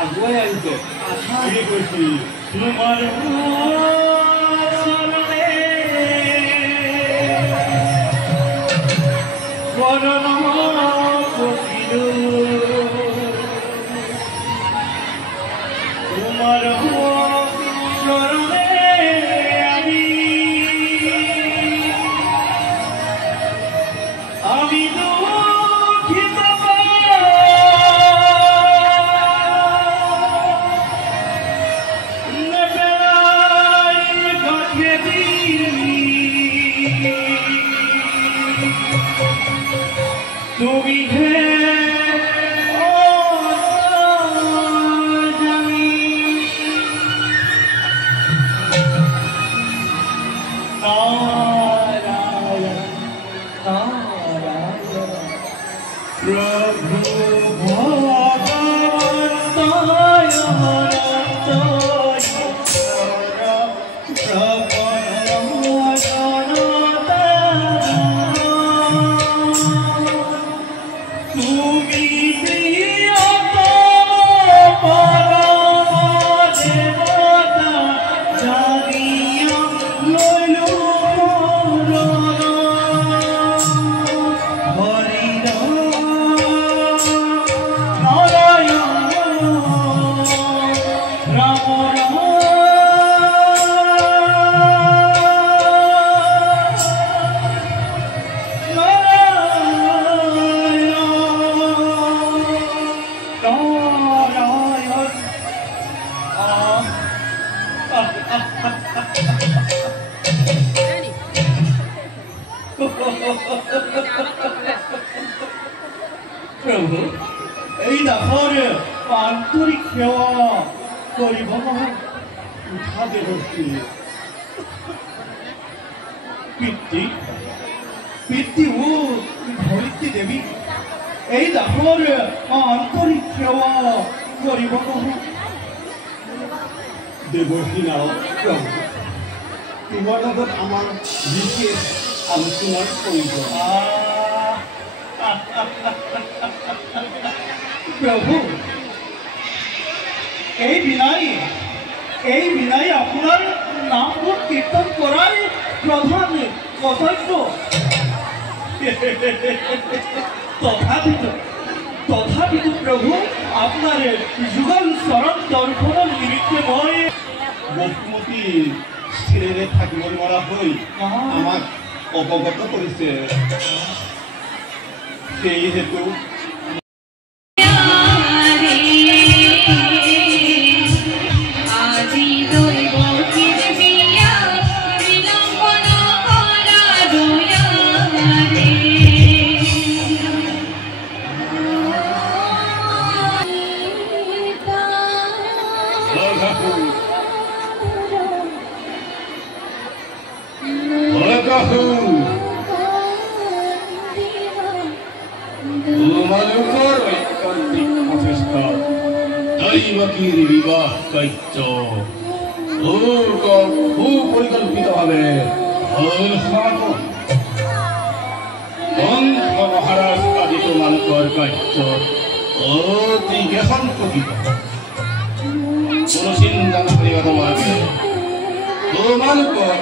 আগুৱাই আহিছে বুলি কৈছি তোমাৰ प्रभु এই দাসৰ আন্তৰিক সেৱা কৰিব উঠা দেৱী পিতৃ পিতৃ ও ধৰিত্ৰী দেৱী এই দাসৰ আন্তৰিক সেৱা কৰিব দেৱকী নাও প্ৰভু তোমাৰ লগত আমাৰ বিশেষ আলোচনাৰ প্ৰয়োজন प्रभु এই বিনাই আপনার নাম কীর্তন করাই প্রধান কর্তব্য তথাপিতো প্রভু আপনার যুগল শরণ দর্শন নিমিত্তে মই বসুমতী স্থিরে থাকিব নোৱাৰা হৈ আমাক অৱগত কৰিছে সেই হেতু বিবাহ কাৰ্য সুপৰিকল্পিতভাৱে মহাৰাজ আদি তোমালোকৰ কাৰ্যত অতিকে সন্তোষিত কোনো চিন্তা নকৰিব তোমালোকে তোমালোকৰ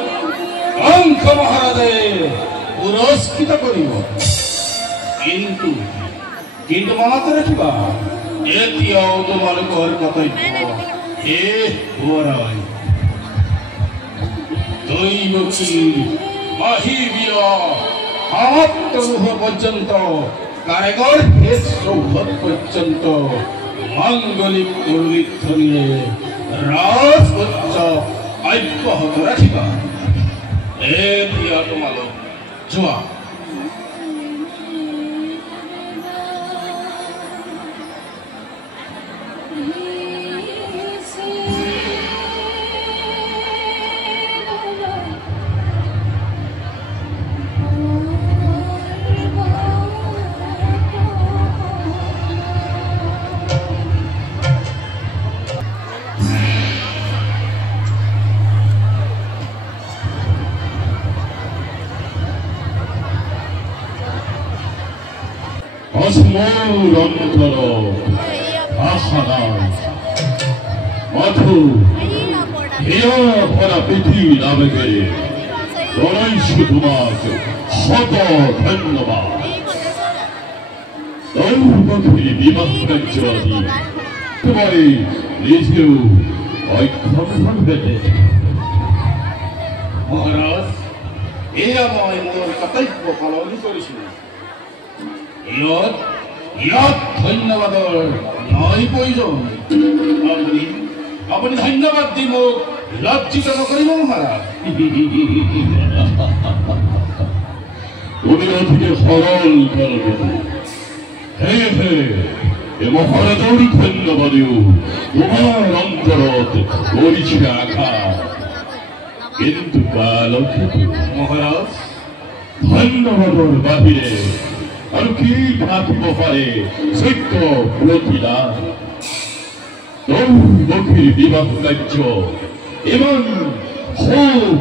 অংশ মহাৰাজে পুৰস্কৃত কৰিব কিন্তু মনত ৰাখিবা এতিয়াও তোমালোকৰ কৰ্তব্য শেষ হোৱা নাই দৈৱকীৰ মাহিবিয়া সমাপ্ত নোহোৱা পৰ্যন্ত কাৰেগৰ শেষ চৌহদ পৰ্যন্ত মাংগলিক উল্লেখনীয়ে ৰাজ উৎসৱ অব্যাহত ৰাখিবা এতিয়া তোমালোক যোৱা Osmo Rontolo, Ahana. মাথু হিয়া ভরা পৃথিবী নামে রণৈশ তোমাকে শত ধন্যবাদ দৌপথী বিমান রাজ্যবাদী তোমারে নিজেও অক্ষম পেতে মহারাজ এয়া মই মোৰ কৰ্তব্য পালন কৰিছোঁ ইয়াত ধন্যবাদৰ নাই প্ৰয়োজন আপুনি ধন্যবাদ দি মোক লজ্জিত নকৰিব মহাৰাজ তুমি অধিকে সরল করবে হে হে এ মহারাজের ধন্যবাদেও তোমার অন্তরত করিছে আঘাত কিন্তু কালকে মহারাজ ধন্যবাদর বাহিরে আর কি থাকিব পারে সত্য প্রতিদান দক্ষিণ বিবাহ কার্য এবং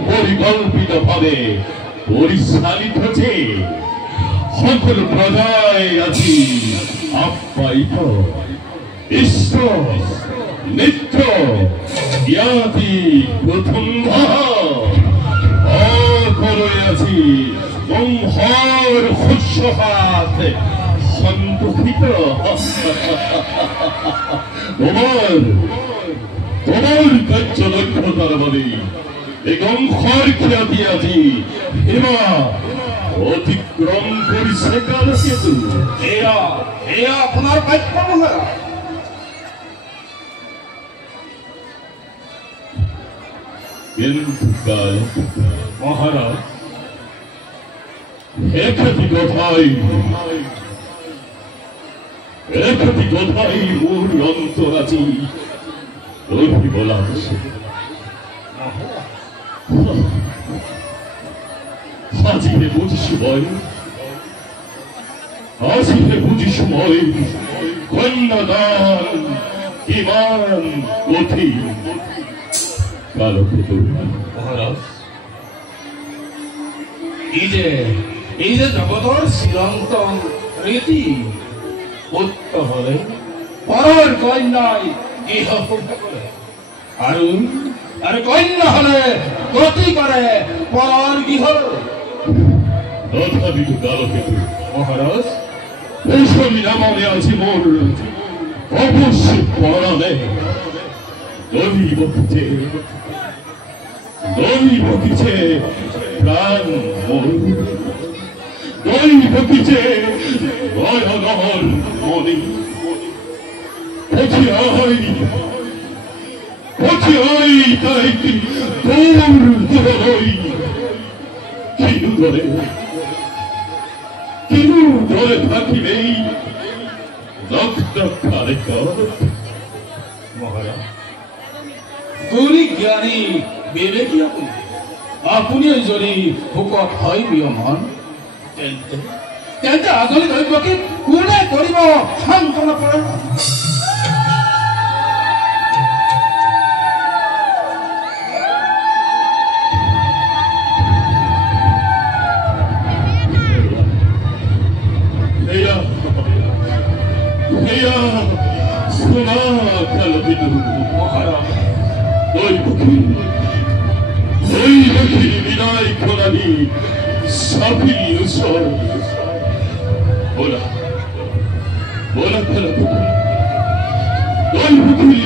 পরিকল্পিত ভাবে পরিচালিত হচ্ছে সকল প্রজায় আছি আপ্যায়িত ঈশ্বর নিত্য জ্ঞাতি প্রথম করে আছি বংশর খুশহাত সন্তোষিত তোমার কার্য দক্ষতার বলে এই বংশর খ্যাতি আছি এরা অতিক্রম করিছে কাল সেতু এয়া আপোনাৰ বাক্য মহাৰাজ কিন্তু কাল মহারাজ একটি কথাই মোর অন্তর আছি ওই বলা আজিরে বুঝি সময় কন্যাদান ইমান অতি কালকে মহারাজ এই যে জগতৰ চিৰন্তন ৰীতি পুত্ৰ হলে পৰৰ কন্যাই গৃহ শুদ্ধ কৰে আৰু কন্যা হলে গতি কৰে পৰৰ গৃহ তথাপিতো কালকে মহারাজ এইসব নামে আছে মোর অবশ্য পরাণে দৈব কিছে প্রাণ মোর দৈব কিছে গয়নহর মনে পথি হই তাই দৌড় হই কিনু ধরে থাকিবেই রক্ত খারে মহারাজ গুণী জ্ঞানী বিবেকী আপুনি যদি ভোকত হয় বিয়মান তেন্তে আজলি দ্ৰব্যকে কোনে কৰিব সান্তনা পৰা বিদায় কৰানি সাফি বলা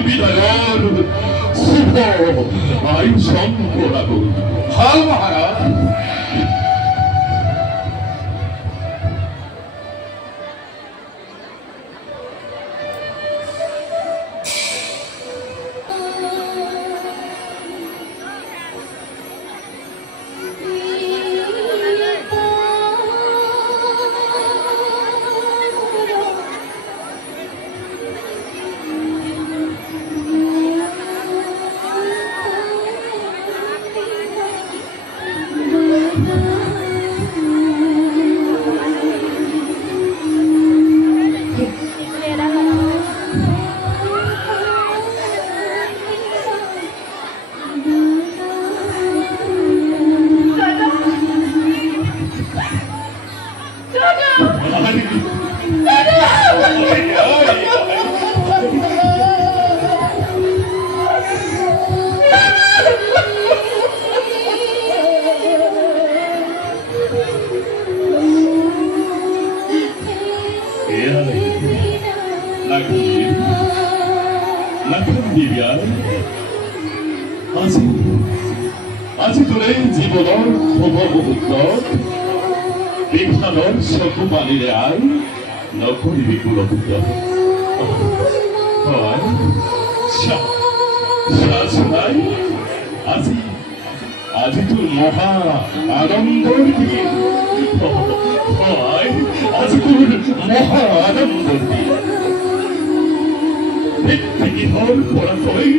বিদায়ৰ শুভ আয়ু সম্পৰা ভাল মহাৰাজ আজি তোৰে জীৱনৰ শুভ মুহূৰ্তত বিধানৰ চকু পানীৰে আই নকৰিবি কুলপিত হয় চাই আজি আজি তোৰ মহা আনন্দৰ দিন হয় আজি তোৰ মহা আনন্দৰ দিন কিহৰ পৰা কৈ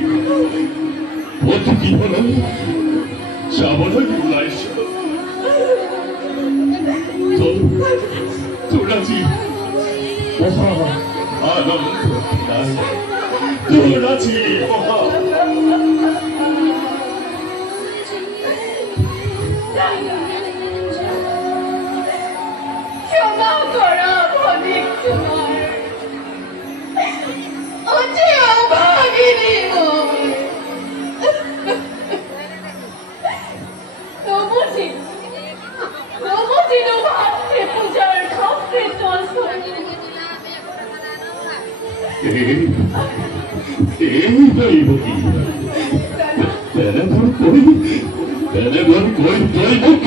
অতি কিহলৈ যাবলৈ ওলাইছ তোৰ আজি মহা আনন্দ তোৰ আজি মহা ক্ষমা কৰা অনেক তোমাৰ অচেয় ভাগিনী নবুঝি ভাবতে পূজাৰ খাপতে চলছ এই দৈবকী তেনেধৰ কৈ তই মোক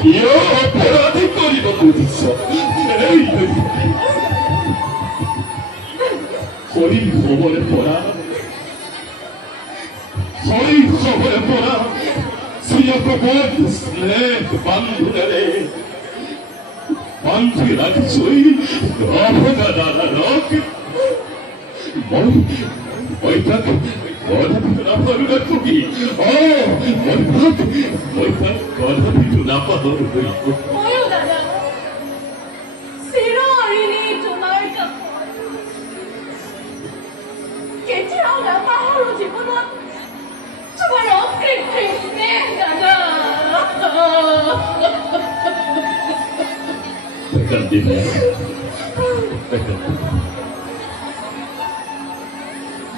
কিয় অপৰাধী কৰিব খুজিছ শৰীৰ খবৰে পৰা চিৰকপদ স্নেহ বান্ধোনেৰে বান্ধি ৰাখিছই অভগা দাদাৰক মই তাক কথাটো নাপাহৰো নাথাকি মই তাক কথাটো নাপাহৰো ময়ো দাদা চিৰ ঋণী তোমাৰ কাষত কেতিয়াও নাপাহৰো জীৱনত তোমাৰ অকৃত্ৰিম স্নেহ দাদা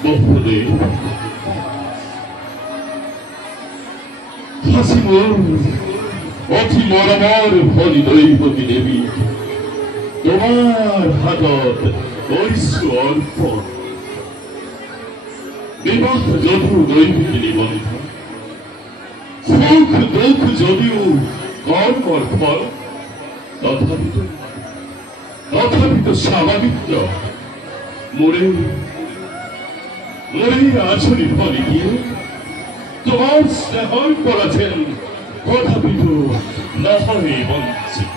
বহুদেৱ হাসি মোৰ অতি মৰমৰ ভনী দৈৱকী দেৱী তোমাৰ হাতত কৈছো অৰ্পণ বিবাহ যদিও দৈৱকী নিবন্ধ সুখ দুখ যদিও কৰ্মৰ ফল তথাপিতো স্বাভাৱিক মোৰে আছৰি ভনী দিয়ে তোমাৰ স্নেহৰ কৰেছেন কথাপিত নহয় বঞ্চিত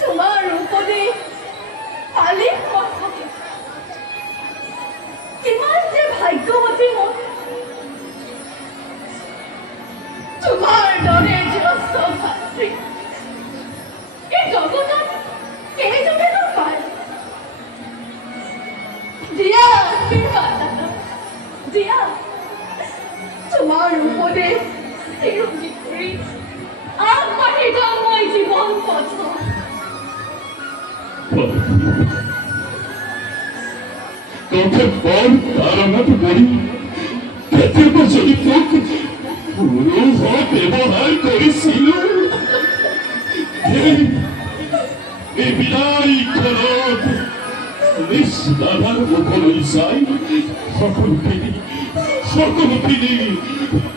তোমাৰ উপদেশ পালি থাকে কিমান যে ভাগ্যবতী মই তোমাৰ দৰে জ্যেষ্ঠ ভাতৃ এই জগতত কেইজনে নাপায় দিয়া দিয়া তোমাৰ উপদেশ চিৰঞ্জীৱ কৰি আগবাঢ়ি যাওঁ মই জীৱন পথত কতক্ষণ ধাৰণাটো কৰি কেতিয়াবা যদি মোক পুৰুষ ব্যৱহাৰ কৰিছিল এই বিদায়খনত নিজ দাদাৰ মুখলৈ চাই সকলোখিনি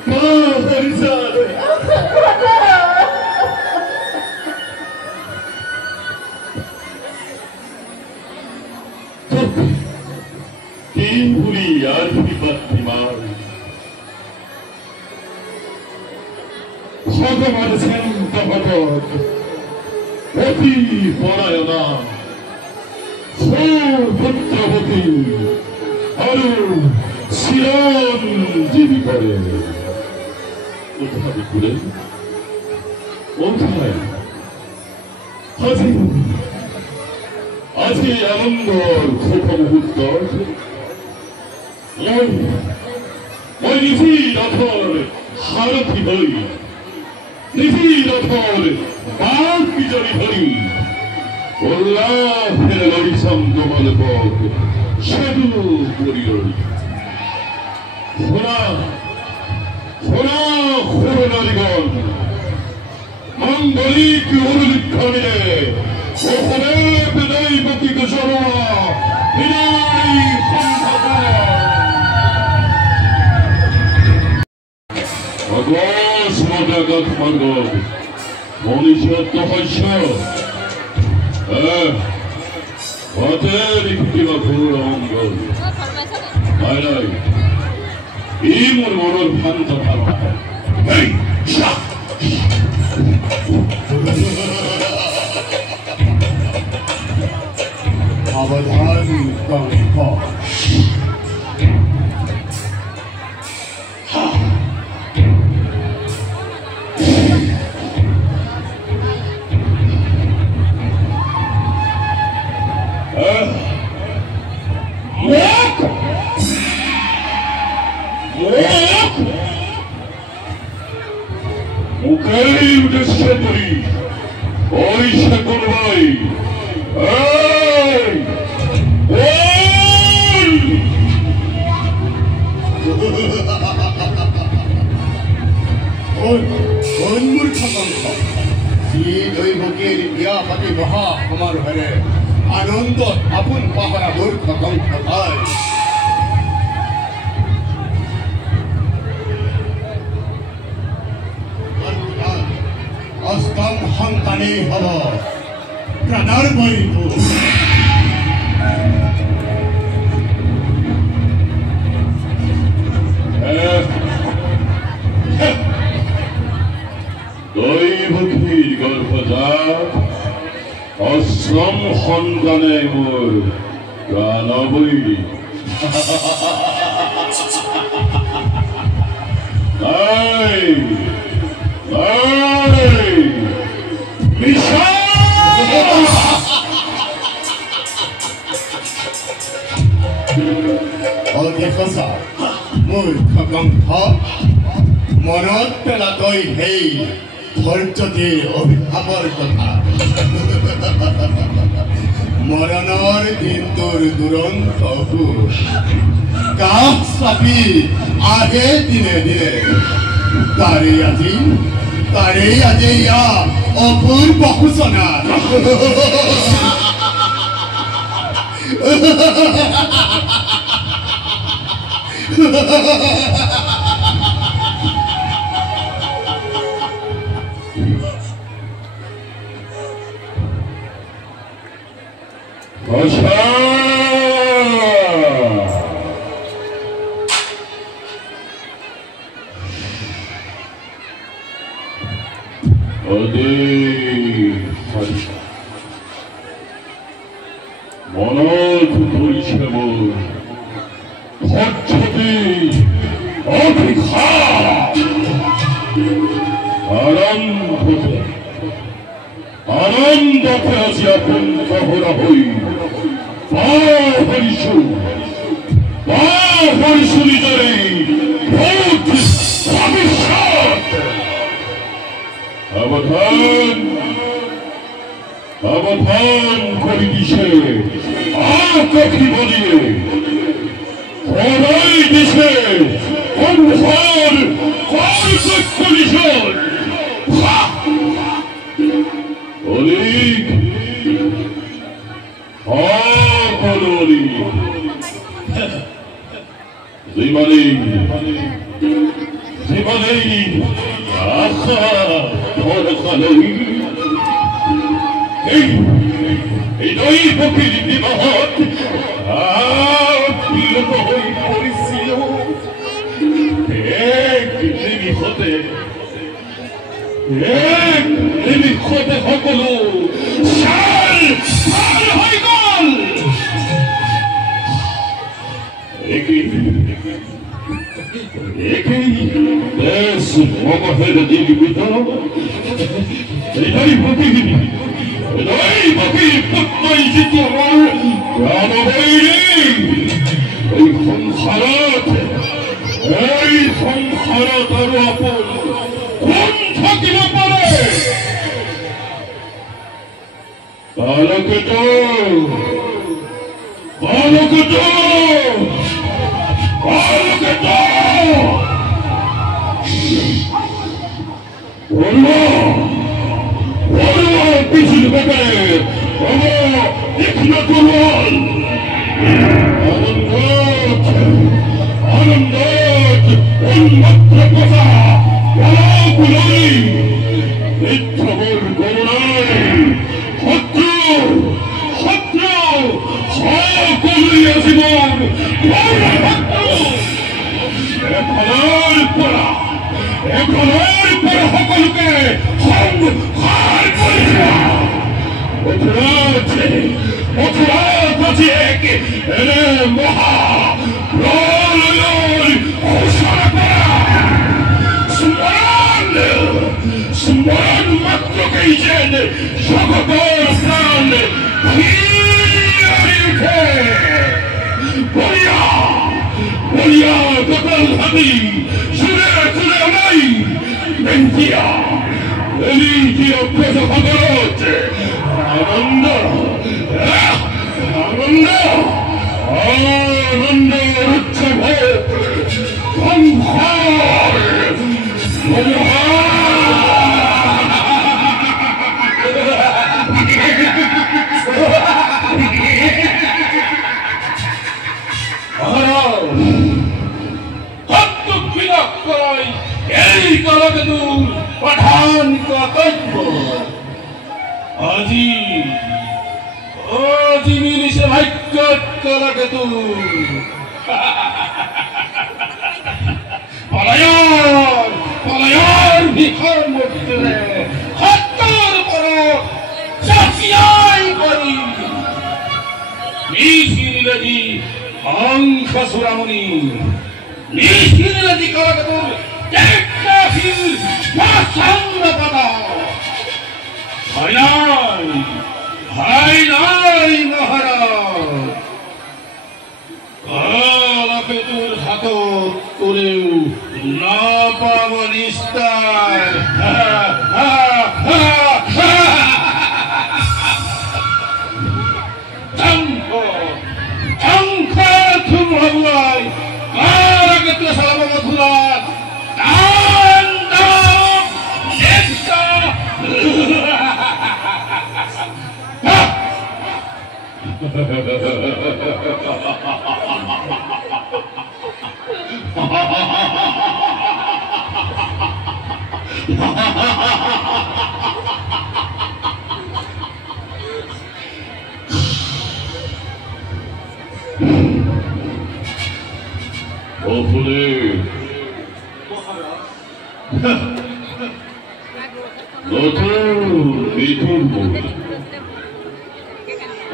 পাহৰি যায় কি ভুলি আৰ বিপত্তিমাৰ ভগবান শান্ত ভগত অতি পৰায়ণা পুত্ৰবতী আৰু চিৰঞ্জীবী কৰে কোথায় ঘুৰে কোথায় আজি আনন্দৰ শুভ মুহূৰ্তত মই নিজে ৰথৰ সাৰথি হৈ নিজে ৰথৰ বাঘ বিজয়ী হৈ উল্লাসেৰে লৰি চাম তোমালোকক সাধু কৰি শুনা শুনা সৰু নাৰীগণ মঙ্গলিক অনুলিক্ষণে ওখানে বিদায় প্রতীক জনোয়া বিদায় আগস মদাগত মার্গত মনীষত্ব হস্য পথের কিবা ঘোর অমঙ্গল নাই নাই ই মোর মনৰ ভ্ৰান্ত ধাৰণা এই সাৱধান কংস মুখেই উদ্দেশ্য কৰি ওই সে কৰবাই মূৰ্খ কংস যি দৈৱকীৰ বিয়া পাতি মহা সমাৰোহেৰে আনন্দত আপোন পাহৰা মূৰ্খ কংস হয় অষ্টম সন্তানেই হব প্ৰাণৰ বন্ধু দৈৱকীৰ গৰ্ভজাত অষ্টম সন্তানে মোৰ প্ৰাণবৈৰী নাই অতি সঁচা মূৰ্খ কংস মনত পেলা তই সেই ধৈৰ্যটিৰ অভিশাপৰ কথা মৰণৰ দিনটোৰ দুৰন্ত কাষ চাপি আহে দিনে দিনে তাৰেই আজি ইয়া অপূৰ্ব সূচনা মনত ধৰিছে মোৰ ধৈৰ্যটি অভিশাপ আনন্দতে আজি আপোন পাহৰা হৈ পাৰিছো নিজৰে ভূত ভৱিষ্যত সাৱধান কৰি দিছে আকাশী বলিয়ে সদায় দিছে কণ্ঠৰ কলিজন অলিক সকলোৰি যিমানেই আশা ভৰসা লৈ এই দৈৱকীৰ বিবাহত আপ্লুত হৈ পৰিছিল এক নিমিষতে সকলো ছাল হৈ গ'ল একেই দেশ মগহেৰে জীৱিত দৈৱকীৰ পুত্ৰই যিটো আমাৰ প্ৰাণবৈৰী এই সংসাৰত আৰু আপোন কোন থাকিব পাৰে বালকেতো কিছুর ব্যাপারে দেখি না দুর্বল আনন্দ উন্মত্ত কথা বলাগুলোই মিথ্যবর গৌরাই শত্রু শত্রু সকলিয়া জীবন এখনের পরা সকলকে সংহার করিয়া মহা প্রলয়ের ঘোষণা করা স্মরণ মাত্রকেই যেন সকল স্থান উঠে বলিয়া বলিয়া সকল ভাবি সুরে সুরে নাই বেঞ্চিয়া এলিজিয়া অভ্যাস ভগত আনন্দ আনন্দ আনন্দ উৎসব সংহার এই কলকেতু পাঠান কর্তব্য আজি আজি মিলিছে ভাগ্য কলকেতু পলায়ন পলায়ন ভিখর মধ্যে হত্যার পর চাপিয়াই করি নিশিরাজি অংশ সুরামণি নিশিরাজি কলকেতুর কলকেতুর হাত করেও না পাব নিস্তার কলকেতু সর্বমধুরা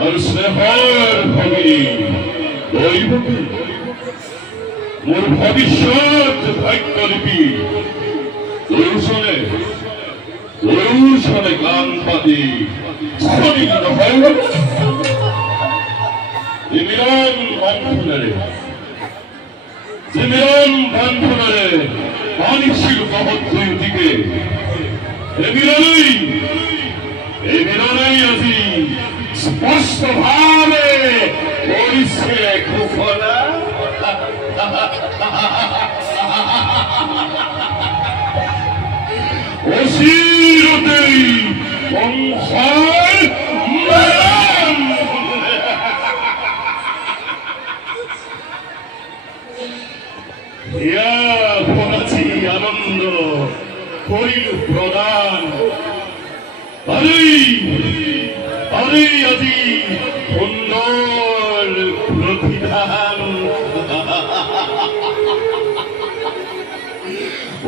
আর স্নেহের ভগী দৈবকী মোর ভবিষ্যৎ ভাগ্যলিপি দর্শনে গান পাতি মিলন বান্ধবরে মানসিক মহত্বই দিকে এই মিলনেই আজি স্পষ্ট ভাবে করিছে ঘোষণা অচিরতেই সংসার আনন্দ করিল প্রদান আজি সুন্দর প্রতিদান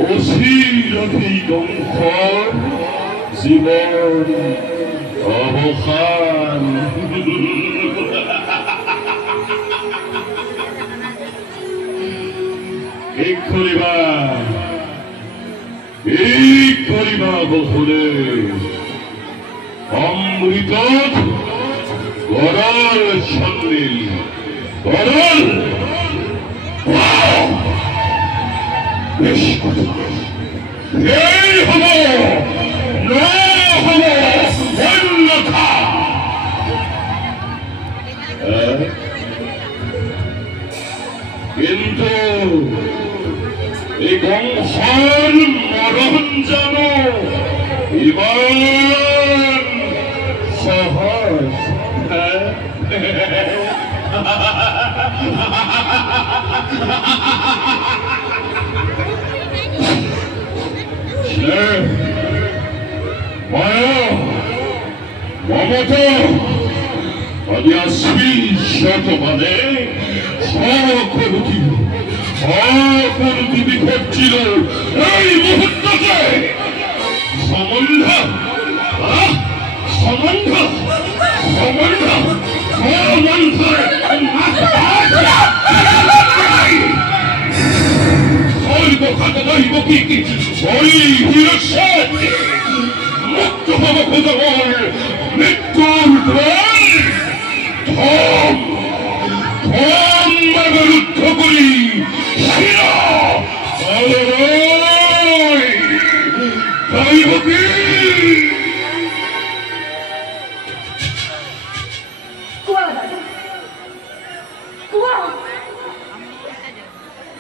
অচিরতেই ধ্বংস জীবন অবসান এই করিবা বহুলে অমৃত গরল সন্নিল গরল বেশ কথা এই হব না হব অন্যথা কিন্তু এই বংশর মরণ যেন এবার মায়া মমতা আদিয়া শ্রী শতমানে হকরুতি বিঘটছিল এই মুহূর্ততে সম্বন্ধ সম্বন্ধ সম্বন্ধ মুক্ত হব খোঁজবর মৃত্যুর দ্বার ধম ধম রুদ্ধ করি শিরা দৈবকী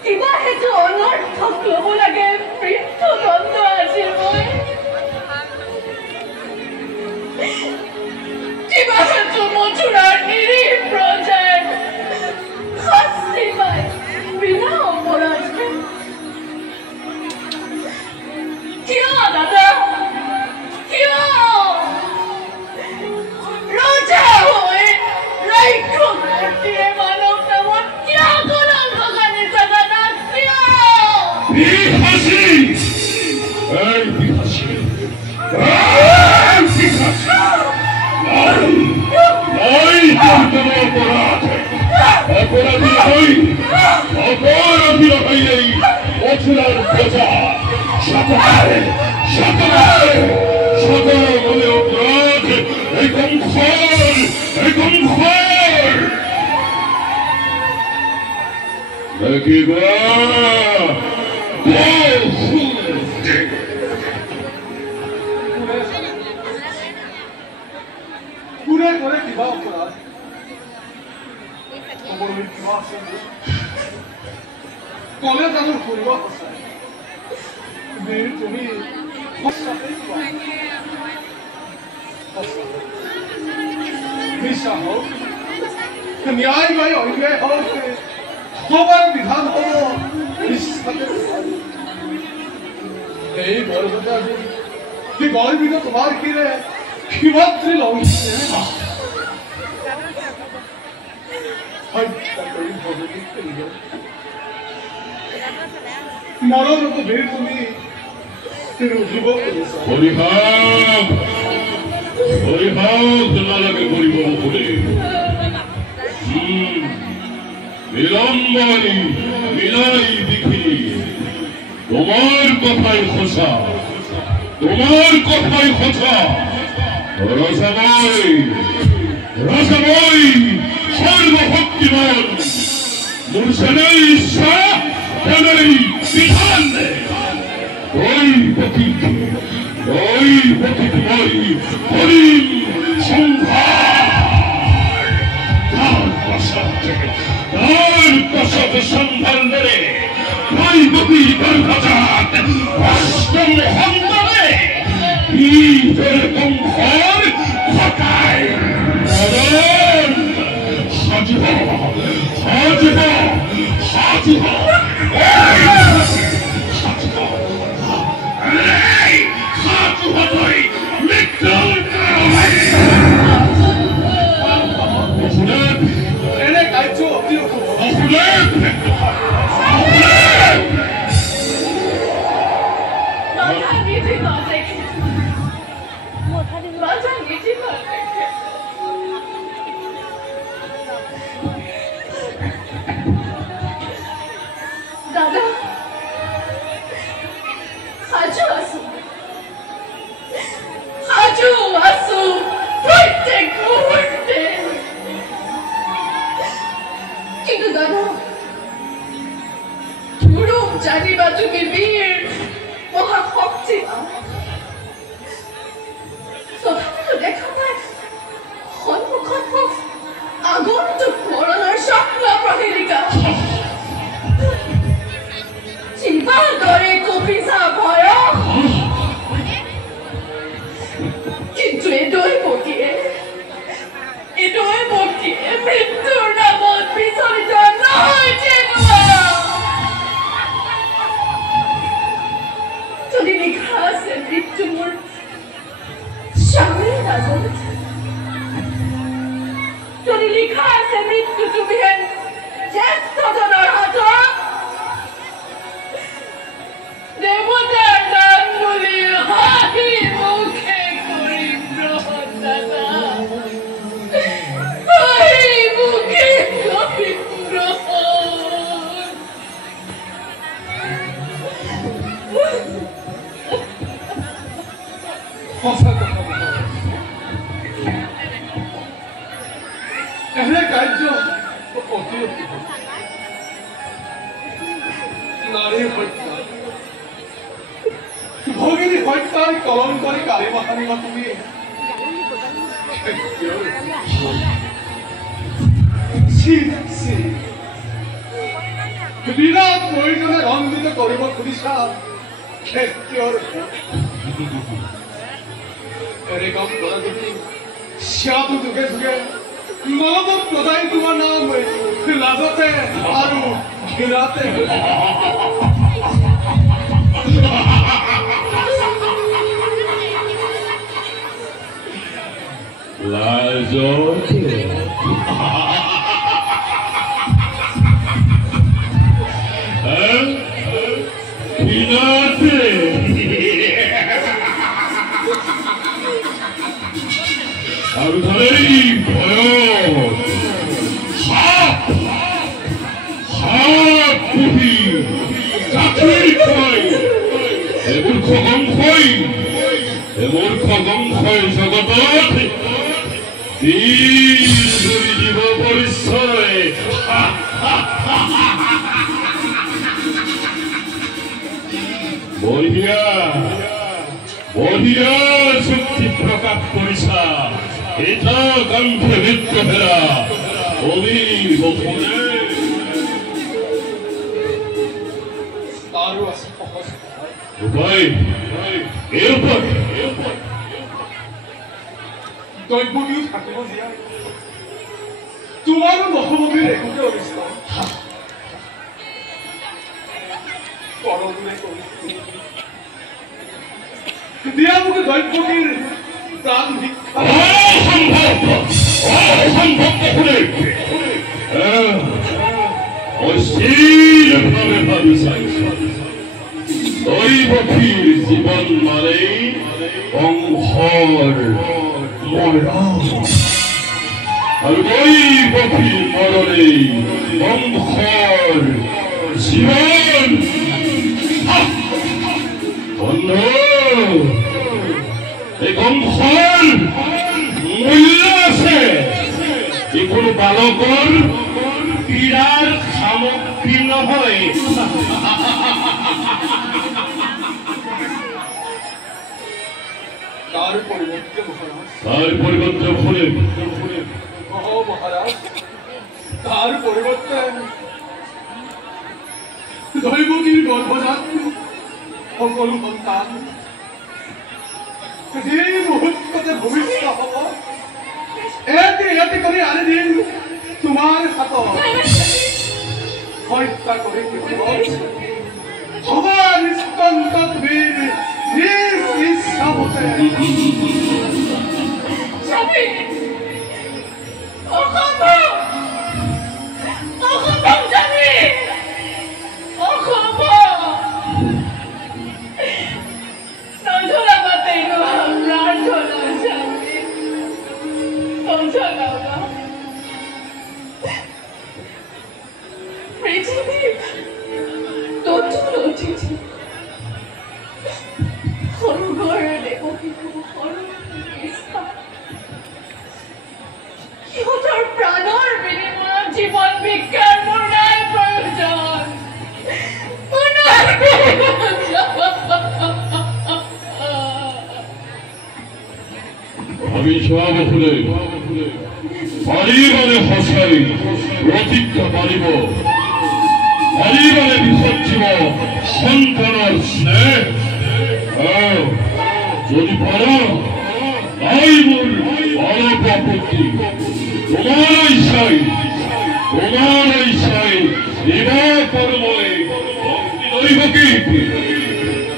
কিবা হেতু অনৰ্থক ল'ব লাগে মৃত্যু দণ্ড আজি মই কিবা হেতু মথুৰাৰ নিৰীহ প্ৰজাই শাস্তি পায় বিনা অপৰাধে কিয় দাদা কিয় ৰজা হৈ ৰাক্ষসমূৰ্তিৰে মানৱ নামত কিয় কলংক কানিছা দাদা কিয় বিহাসী এই বিহাসী অপরাধী এই মথুরার প্রজা সকলে বলে অপরাধ এই কংসর দেখিব কোনে কৰে কিবা অপৰাধ ক'বলৈ কিবা আছে ক'লে জানো কৰিব সঁচাই তুমি মিছা হওক ন্যায় বাই অন্যায় হওক সবার বিধান হব এই বরবতা কি গর্বিত তোমার কিরে ক্ষিমাত্রী লঙ্ঘিছে মরণত বের তুমি রুধিব করেছ হরিভাব তোমাকে করিব বলে বিলম্বনী মিলাই দেখি তোমার কথায় খোঁচা রসময় সর্বভক্তিমান মুর্শিদের ইচ্ছা তেনাই বিধান ওই পথিকময় হরিম সংহার প্রসব সন্ধান ধরে ওই গতি গর্ভজাত অষ্টম হন্তরে বীজের কঙ্কর ঘটায় হাজিব জানিবা তুমি বীর মহাশক্তি তথাপিতো দেখা পাই সন্মুখত মোক আগন্তুক মৰণৰ স্বপ্ন প্ৰহেলিকা যিমান দৰে কপিছা ভয় কিন্তু এইটোৱে বকিয়ে মৃত্যুৰ নামত বিচলিত আছে মৃত্যু তুমি হেন জ্যেষ্ঠজনৰ হাতত দেৱতাৰ নাম বুলি হাঁহি মুখে কৰি গ্ৰহণ দাদা হাঁহি মুখে কৰি গ্ৰহণ সঁচা কথা এনে কাৰ্য অতি নাৰী হত্যা ভগিনী হত্যাৰ কলংকাৰী কালিমাহানিমা তুমি বিৰাট প্ৰয়োজনে ৰঞ্জিত কৰিব খুজিছা ক্ষেত্ৰৰ এনে কাম কৰা দেখি সিয়াটো যুগে যুগে নলবত প্ৰদায় তোমাৰ নাম লাজতে আৰু ঘৃণাতে লাজতে ঘৃণাতে আৰু ধৰি ভয়ত পুহি গাখীৰ খুৱাই মূৰ্খ গংশই জগতত দিব পৰিচয় বঢ়িয়া চুক্তি প্ৰকাশ কৰিছা এটা কণ্ঠে নৃত্য হেৰা অভিবনে আৰু আছে সহজ উপায় এৰপৰ দৈবকীয় থাকিব জীয়াই তোমাৰো নহবগীৰ একোকে অনিষ্ট কৰদূৰে দিয়া মোক দৈবকীৰ প্ৰাণ ভিক্ষা অসম্ভব অস্থিৰভাবে ভাবি চাইছ দৈবকীৰ জীবন মানেই বংশৰ মৰণ আৰু দৈবকীৰ মৰণেই বংশৰ জীবন বন্ধু এই বংশৰ মূল্য আছে এই কোনো বালকৰ পীড়াৰ সামগ্ৰী নহয় তার পরিবর্তে মহারাজ মহারাজ তার পরিবর্তে দৈবকীর গর্ভজাত সকল সন্তান যে মুহূর্ততে ভূমিষ্ঠ হব এটি করে আনি দিন তোমার হাতত হত্যা করে সবার নিষ্কণ্ঠ বীর নিজ ইচ্ছা মতে প্ৰাণৰ বিনিময়ত জীবন ভিক্ষাৰ মোৰ নাই প্ৰয়োজন আমি সভাবকুলে পাৰিবনে সঁচাই প্ৰতিজ্ঞা পাৰিব পাৰিবনে বিসৰ্জিব সন্তানৰ স্নেহ যদি পাৰ তাই মোৰ অলপ আপত্তি তোমাৰ ইচ্ছাই এবাৰ পৰময় দৈবকী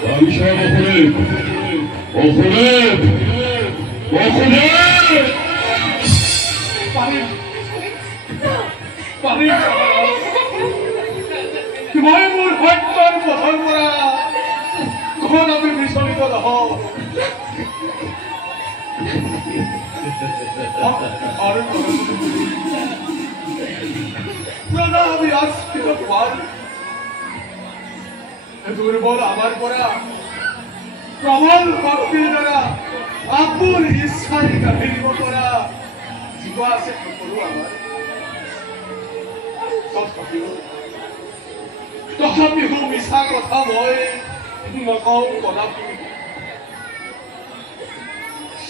আমি সব পাৰিম মই মোৰ সত্যৰ পথৰ পৰা কদাপি বিচলিত নহওঁ আৰু দাদা আমি আজকের পর দুর্বল আমার পরা প্রবল ভক্তির দ্বারা আপুর ইচ্ছাই কাহিনীব করা জীব আছে সকলো আমার তথাপিও মিছা কথা মই নকওঁ কদাপি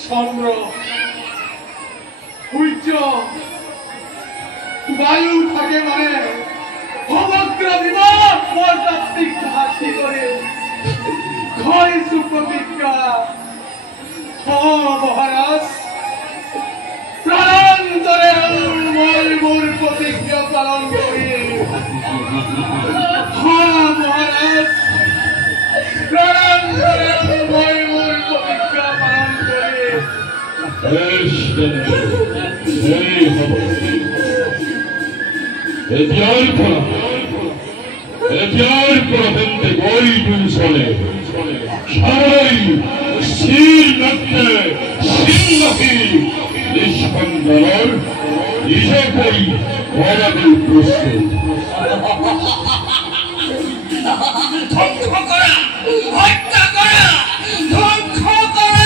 চন্দ্ৰ সূৰ্য বায়ু থাকে মানে সমগ্র বিমান পর্যাপ্তিক ঘাটতি করে ক্ষয় সুপ্রতিজ্ঞা মহারাজ প্রাণান্তরে মই মোর প্রতিজ্ঞা পালন করি মহারাজ প্রাণান্তরে মই মোর প্রতিজ্ঞা পালন করি Etiar por gente goi dun sole. Sharai sil natte sinnahi nishkandar nijekoi koradil prostud. ধ্বংস করা হত্যা করা ধ্বংস করা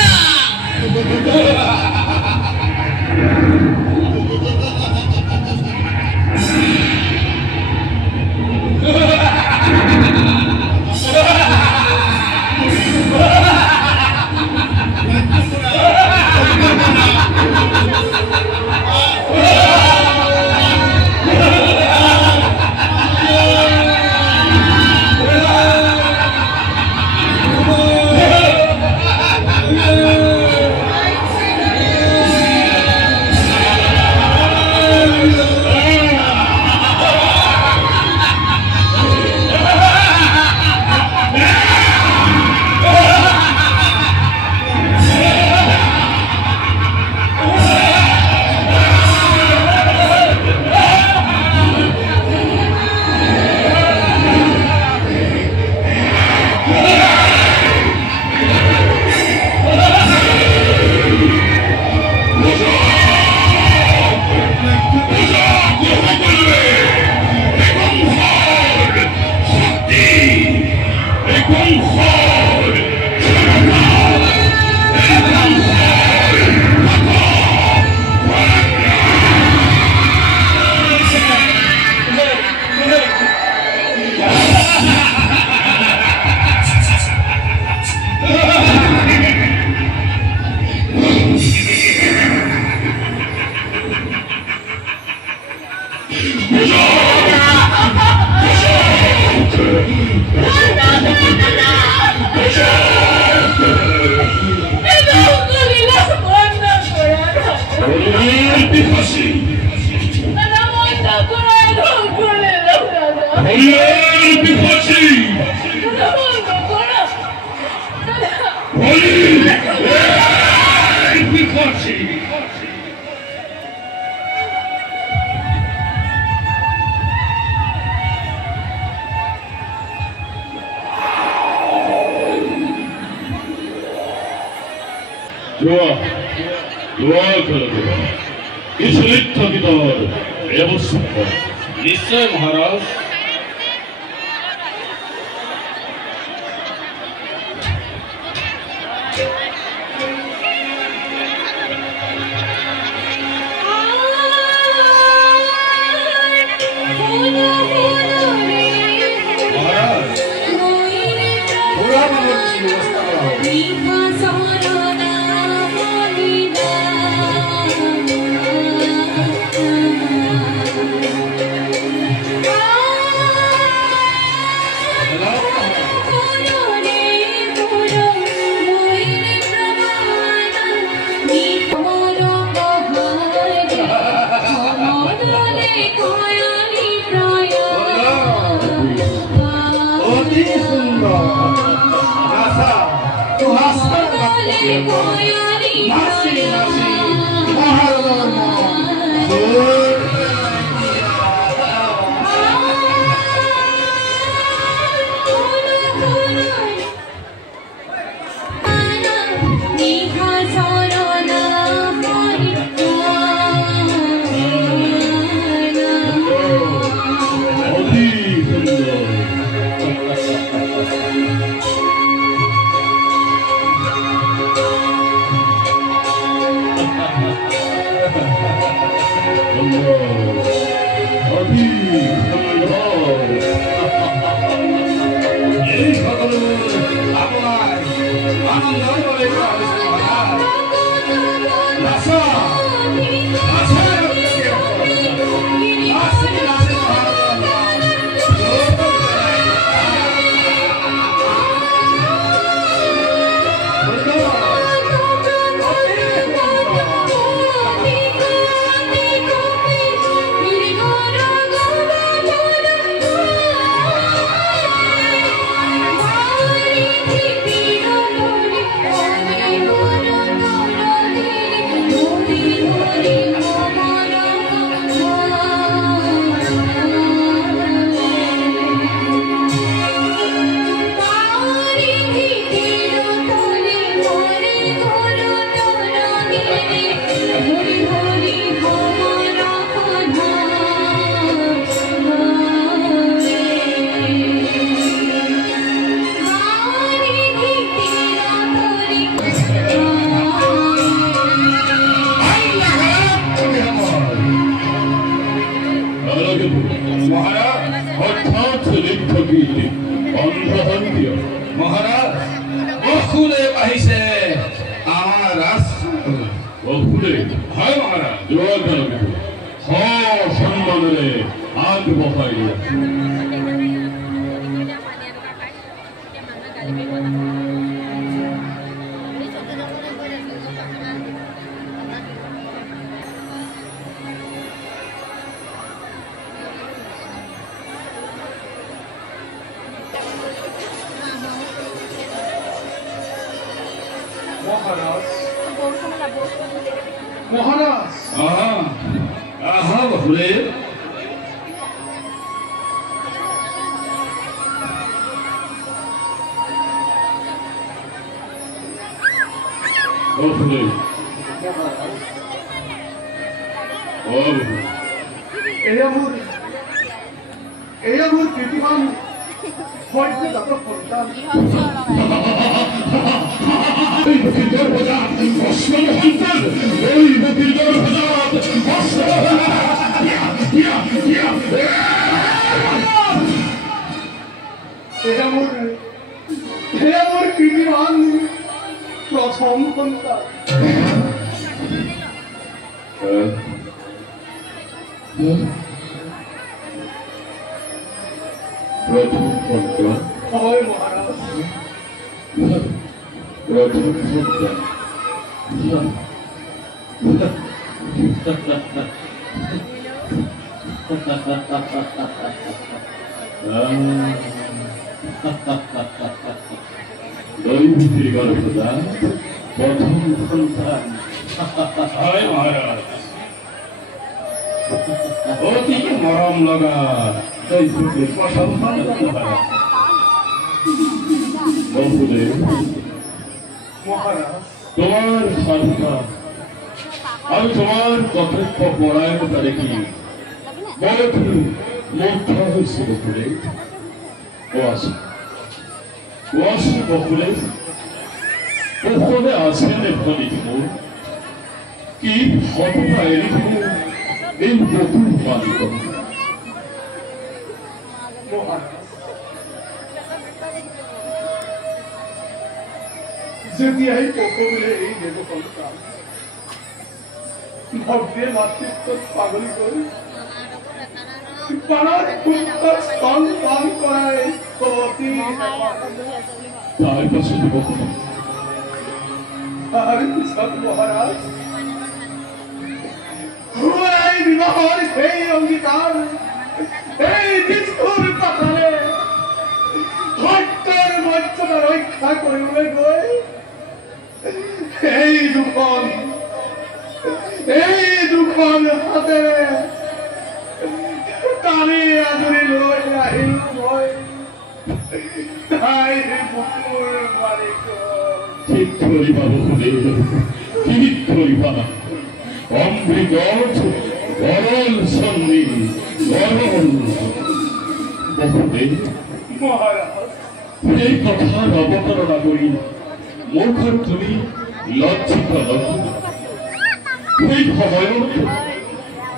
নিশ্চয় মহারাজ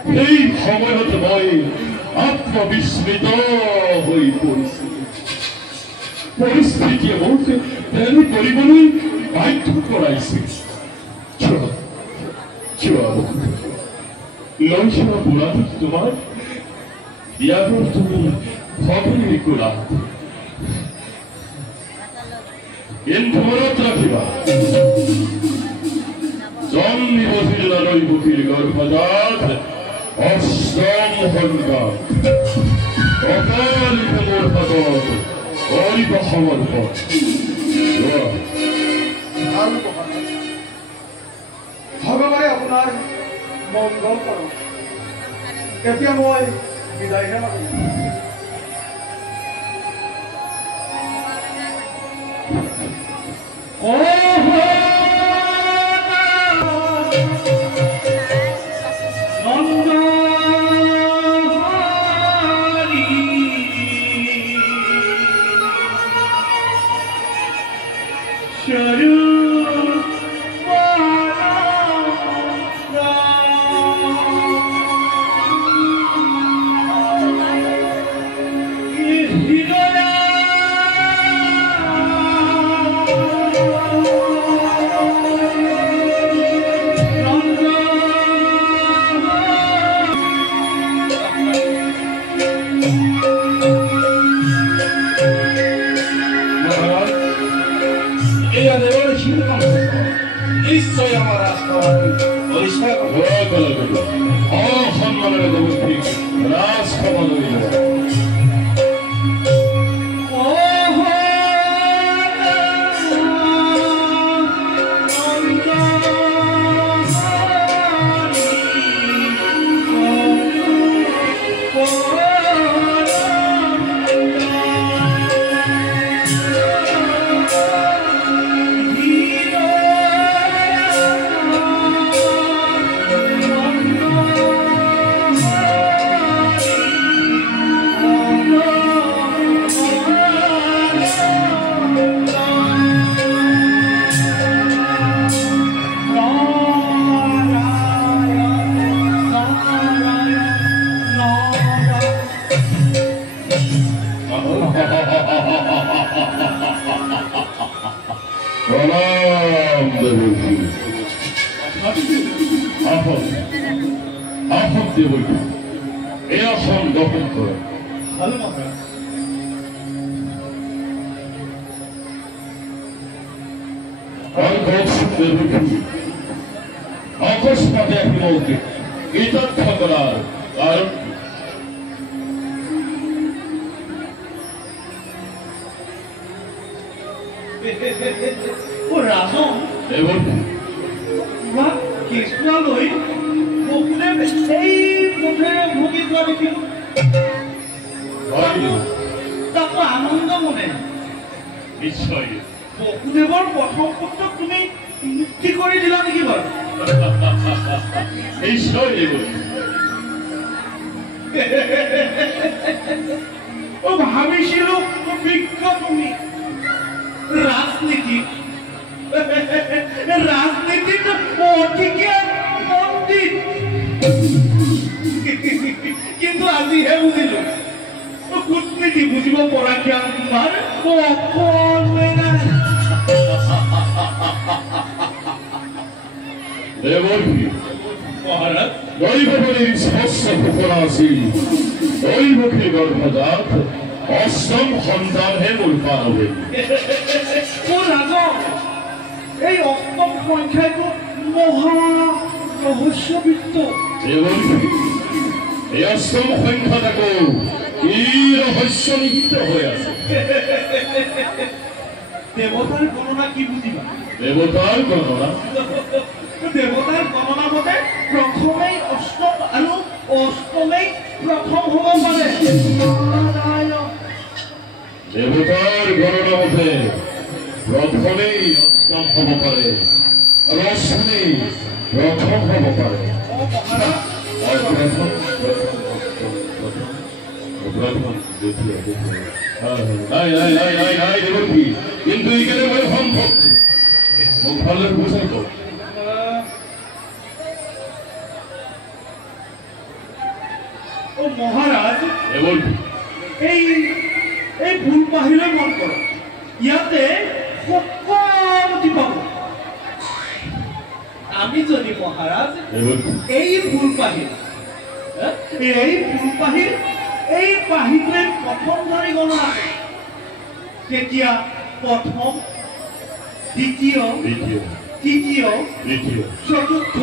সেই সময়ত মই আত্মবিস্মৃত হৈ পৰিছিল। পৰিস্থিতিয়ে মোক তেনে কৰিবলৈ বাধ্য কৰাইছিল। লৈছোৱা বুঢ়াটোক তোমাৰ বিয়াবোৰ তুমি ভাবি কৰা, কিন্তু মনত ৰাখিবা জন্মি বসিল নৈবুকীৰ গৰ্ভজাত অষ্টম সন্তান অকালিক মোৰ হাতত অৰিব সমৰ্পণ। ভগৱানে আপোনাৰ মংগল কৰক। এতিয়া মই বিদায়হে মাৰিম। নিশ্চয় আমাৰ অসন্মানেৰ ৰাজক্ষমা লইল। অকস্মাতে মৌকে কৃতজ্ঞ কৰাৰ কাৰণ ৰাজন এবং কৃষ্ণলৈ বসুদেৱ এই মুঠেৰে ভুগি যোৱা দেখিলো। তাকো আনন্দ মনে। নিশ্চয় বসুদেৱৰ প্ৰথম পুত্ৰক তুমি মুক্তি কৰি দিলা নেকি বাৰু? নিশ্চয় ভাবিছিলো বিজ্ঞ তুমি ৰাজনীতি ৰাজনীতিত অধিকে পণ্ডিত, কিন্তু আজিহে বুজিলো কূটনীতি বুজিব পৰা জ্ঞান তোমাৰ অকণে নাই। দৈবলীৰ স্পৰ্শ ঘোষণা আছিল দৈবকী গৰ্ভজাত অষ্টম সন্তানহে মোৰ পাৰ হবে। ৰাজন এই অষ্টম সংখ্যাটো মহা ৰহস্যবিত্ত। এই অষ্টম সংখ্যাটাকো কি ৰহস্য নিহিত হৈ আছে। দেৱতাৰ গণনা কি বুজিবা? দেৱতাৰ গণনা দেৱতাৰ গণনা মতে প্ৰথমেই অষ্টম আৰু অষ্টমেই প্ৰথম হ'ব পাৰে। দেৱতাৰ গণনা মতে প্ৰথমেই অষ্টম হ'ব পাৰে আৰু অষ্টমেই প্ৰথম হ'ব পাৰে। কিন্তু এইখানে মই সম্ভৱ মোক ভালে বুজাই কওক। ও মহাৰাজ এমন এই এই ফুলপাহিলে মন কৰক ইয়াতে সকলোটি পাব আমি যদি মহাৰাজ এই ফুলপাহিল এই পাহিটোৱে প্ৰথম ধৰি গণনা কৰে তেতিয়া প্ৰথম দ্বিতীয় তৃতীয় চতুৰ্থ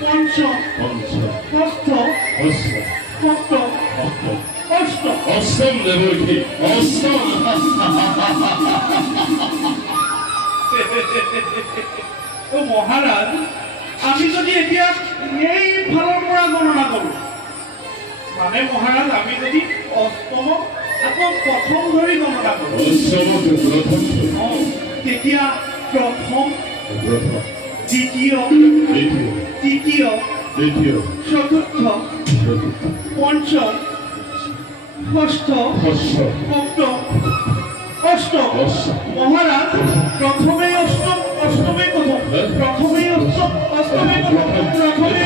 পঞ্চম ষষ্ঠ সপ্তম অষ্টম দেবকী অষ্টম ও মহাৰাজ আমি যদি এতিয়া এই ফালৰ পৰা গণনা কৰোঁ মানে মহাৰাজ আমি যদি অষ্টমক আকৌ প্ৰথম ধৰি গণনা কৰোঁ তেতিয়া প্ৰথম দ্বিতীয় তৃতীয় চতুৰ্থ পঞ্চম ষষ্ঠ সপ্তম অষ্টম মহারাজ প্রথমে অষ্টমে প্রথম প্রথমে অষ্টম অষ্টমে প্রথম প্রথমে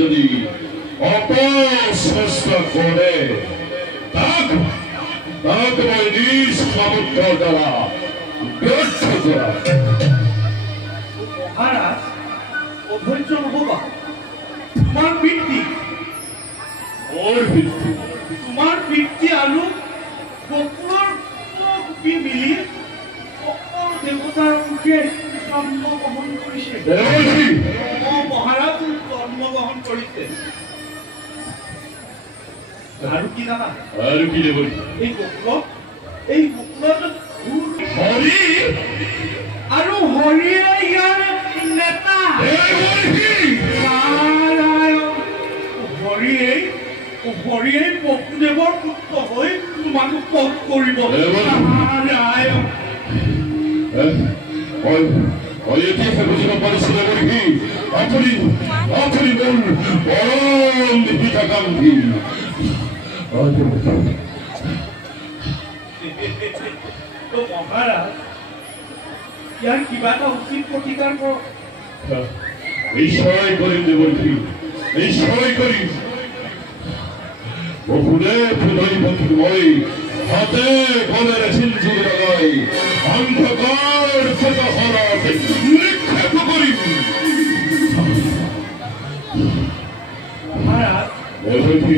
যদি অপচেষ্টা করে তাক মই নিজ সামর্থ্য দ্বারা ব্যর্থ করা মহারাজ অধৈর্য নহবা তোমাৰ পিতৃ তোমাৰ পিতৃ আৰু সকলোৰ মিলি সকলো দেৱতাৰ মুখে জন্মগ্ৰহণ কৰিছে মহাৰাজ জন্মগ্ৰহণ কৰিছে আৰু কি জানা আৰু কি দেব এই গোকুলত হৰি আৰু হৰিয়ে ইয়াৰ নেতা হৰিয়ে বসুদেৱৰ পুত্ৰ হৈ তোমাক পথ কৰিব বুজিব পাৰিছিলে নেকি আপুনি মোৰ পৰম হিতাকাংক্ষী মহাৰাজ ইয়াৰ কিবা এটা উচিত প্ৰতিকাৰ কৰক নিশ্চয় কৰিম দেৱকী নিশ্চয় কৰিম বসুদেৱ মই হাতে কলেৰে চিঞ্চুৰি লগাই অন্ধকাৰ ফটহৰত নিক্ষেপ কৰিম মহাৰাজ দেৱকী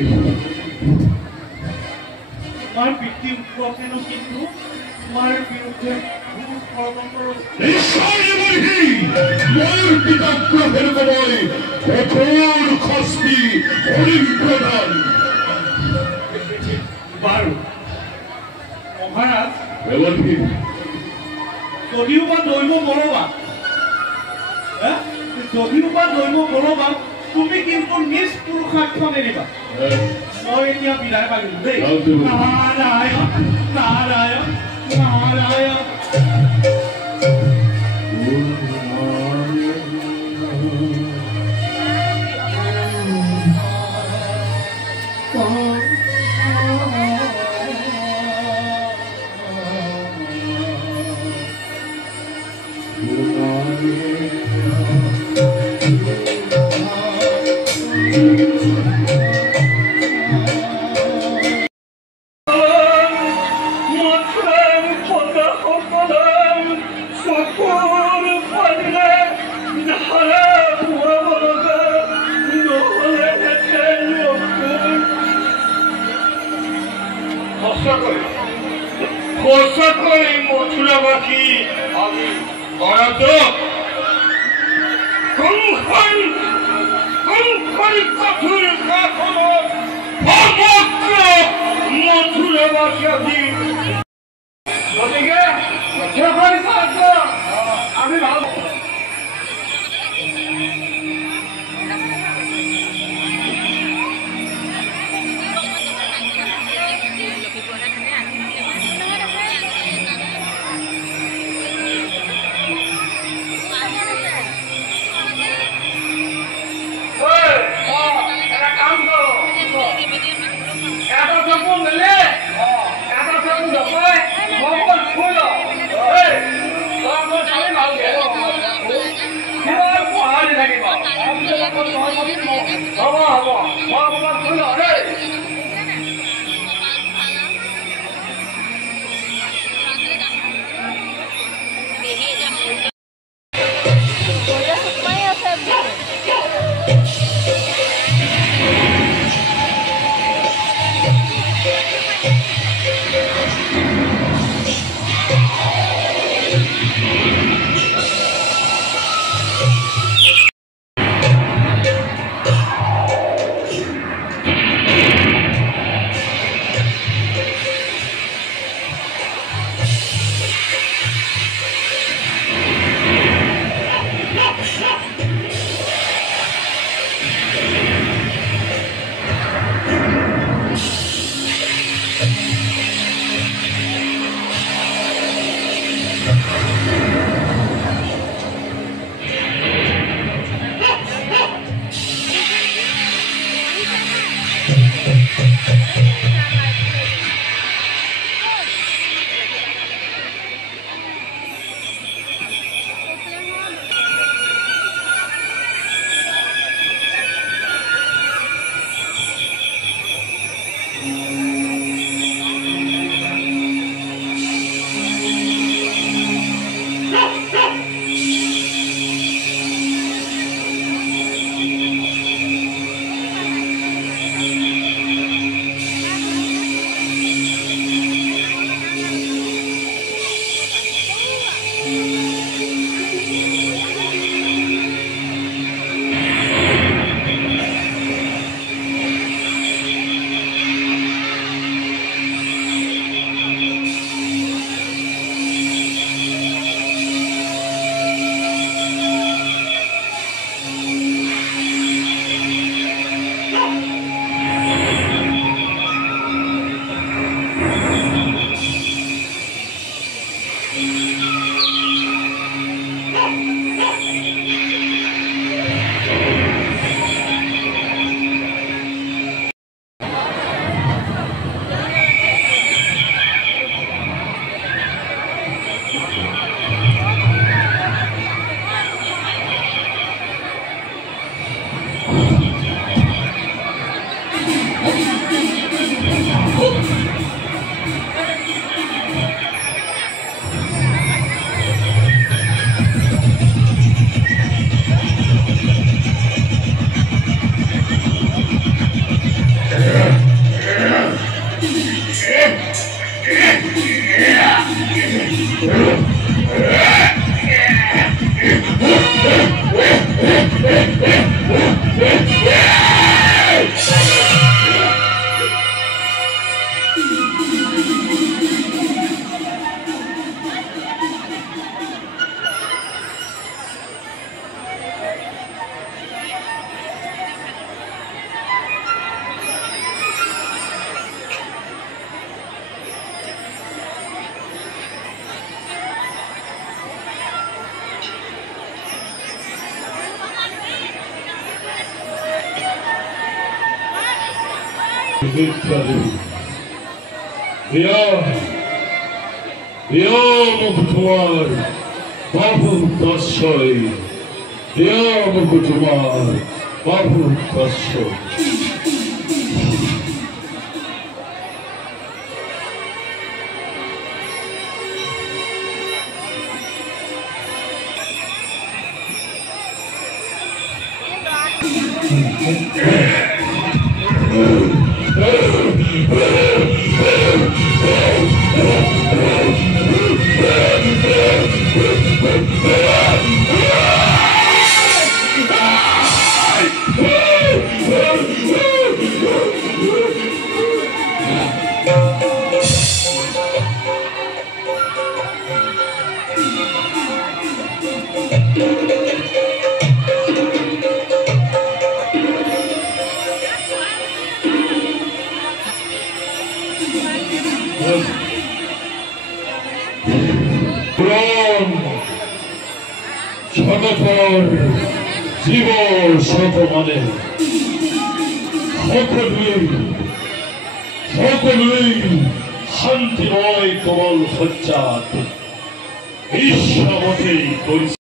তোমাৰ পিতৃ উগ্ৰসেনো কিন্তু তোমাৰ বিৰুদ্ধে ষড়যন্ত্ৰ নিশ্চয় দেৱকী মোৰ পিতা উগ্ৰসেন মই কঠোৰ শাস্তি কৰিম প্ৰদান বাৰু মহাৰাজ দেৱকী যদিও বা দৈৱ বলৱান তুমি কিন্তু নিজ পুৰুষাৰ্থ নেৰিবা মই এতিয়া বিদায় মাগিলো দেই নাৰায়ণ নাৰায়ণ নাৰায়ণ চকুৰ পানীৰে ধাৰা ধুৱাব লগা নহ'লে হেঁতেন সঁচাকৈ মথুৰাবাসী আমি কৰাটোক কোনখন কঠোৰ শাসনত সমগ্ৰ মথুৰাবাসী আজি গতিকে আমি ভাল তোমাৰ বাবু দৰ্শয় তোমাৰ বাবু দৰ্শয় জগতৰ জীৱ সকলে সকলোৱে শান্তিময় কমল সজ্জাত বিশ্বমতে কৰিছে।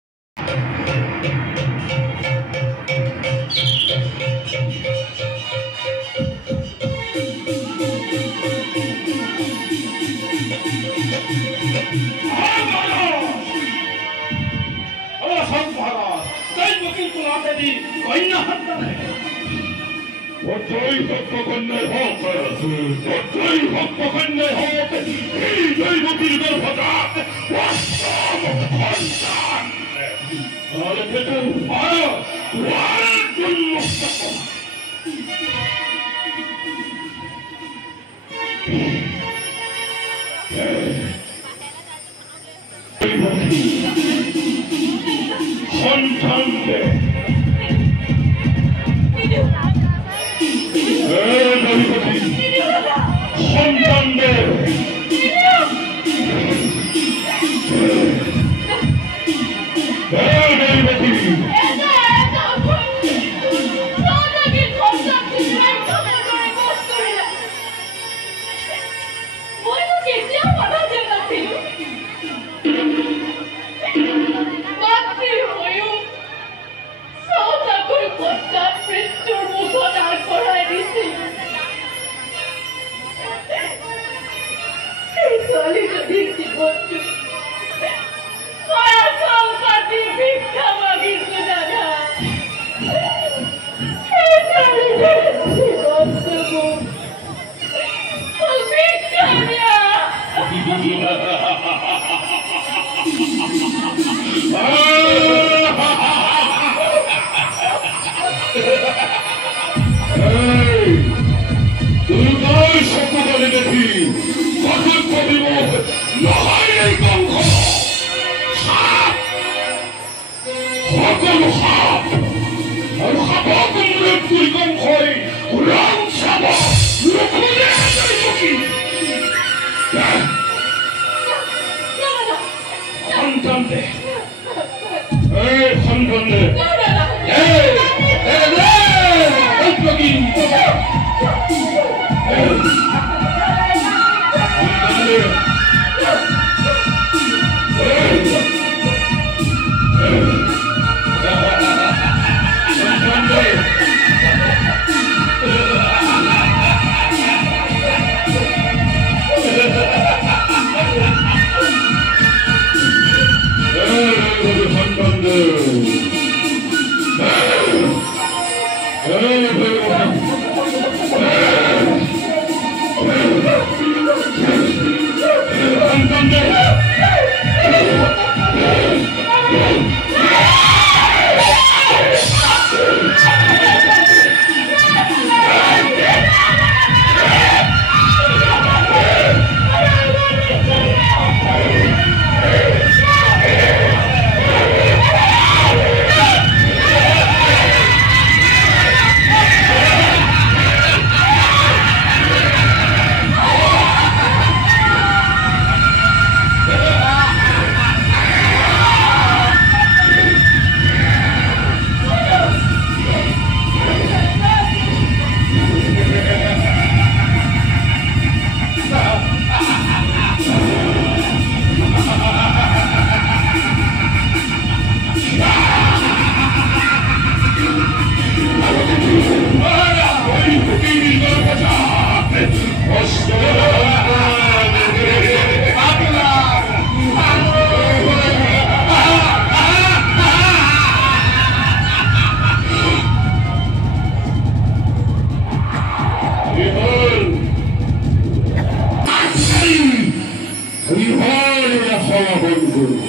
সকলোৰে সমাপন কৰোঁ।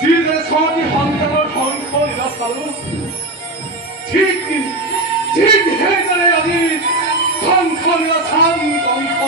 যিদৰে ছটি সন্তানৰ ধ্বংস লীলা চালো ঠিক সেইদৰে আজি ধ্বংস লীলা চাম ধ্বংস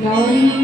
Don't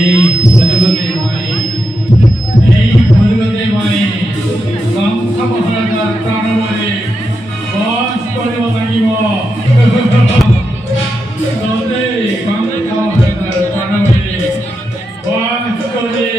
এই ভজগতে মই কংস মহাৰাজাৰ প্ৰাণবলী বধ কৰিব লাগিব কংস মহাৰাজাৰ প্ৰাণবলী বধ কৰি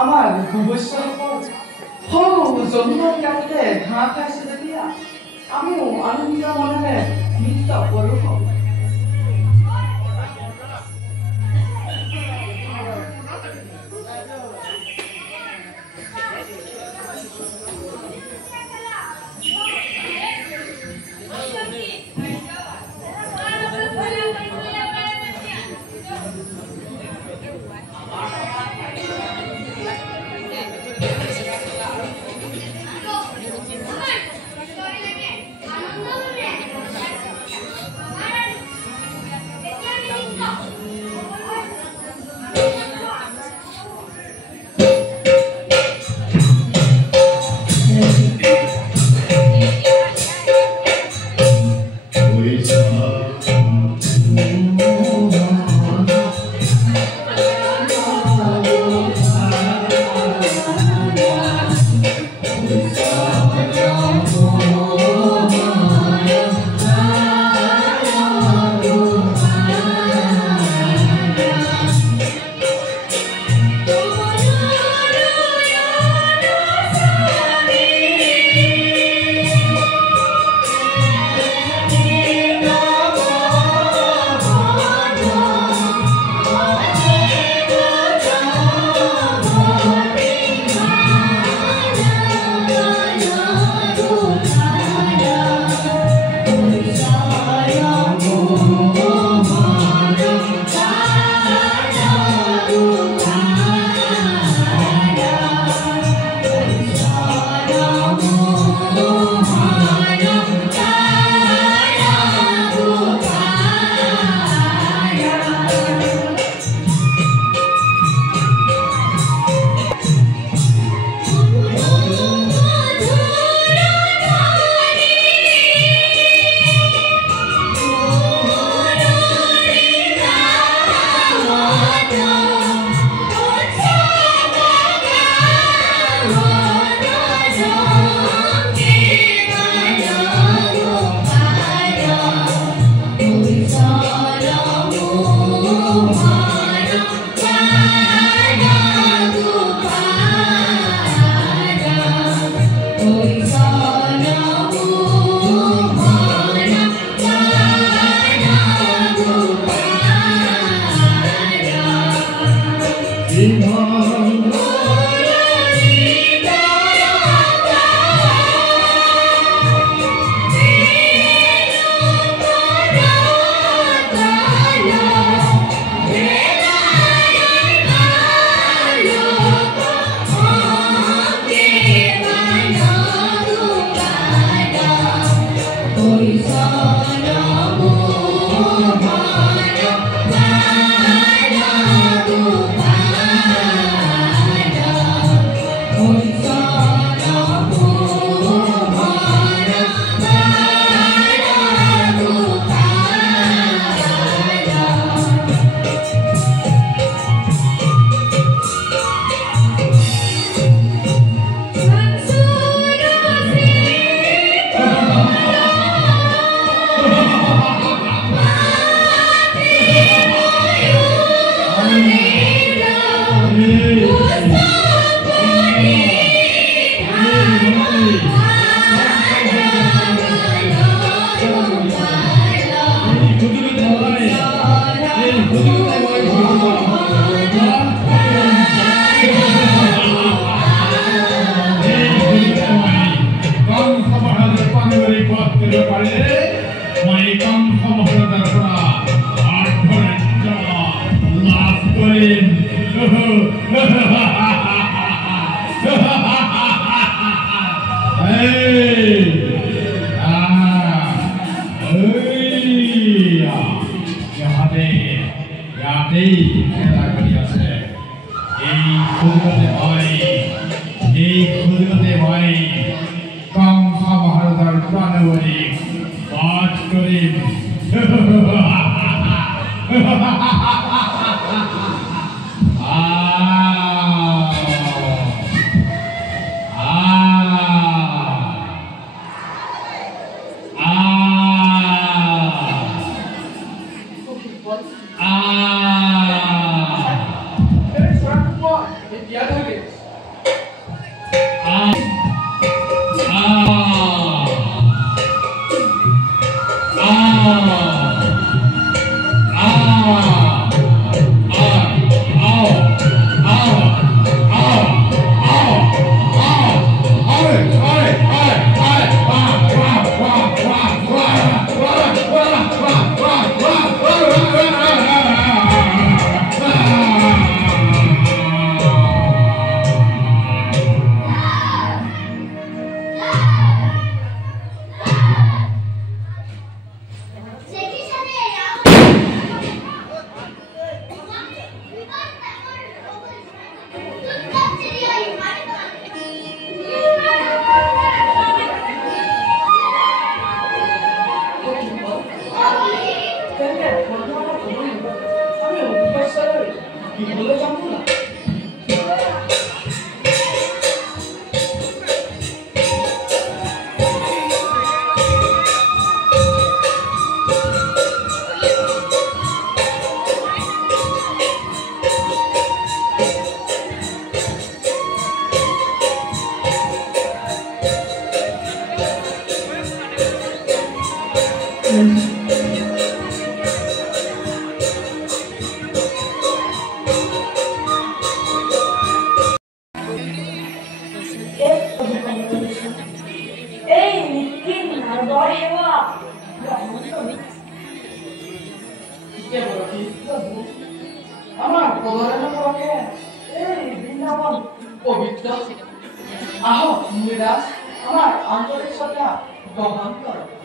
আমাৰ ভৱিষ্যতৰ সৰু জন্মৰ কালতে ঘাঁহ খাইছে যেতিয়া আমিও আনন্দ মনে নৃত্য কৰো এই নিখিল নাৰদৰ সেৱা আমাৰ পদৰে এই বৃন্দাবন পবিত্ৰ আহক মুনিৰাজ আমাৰ আন্তৰিক শ্ৰদ্ধা গ্ৰহণ কৰক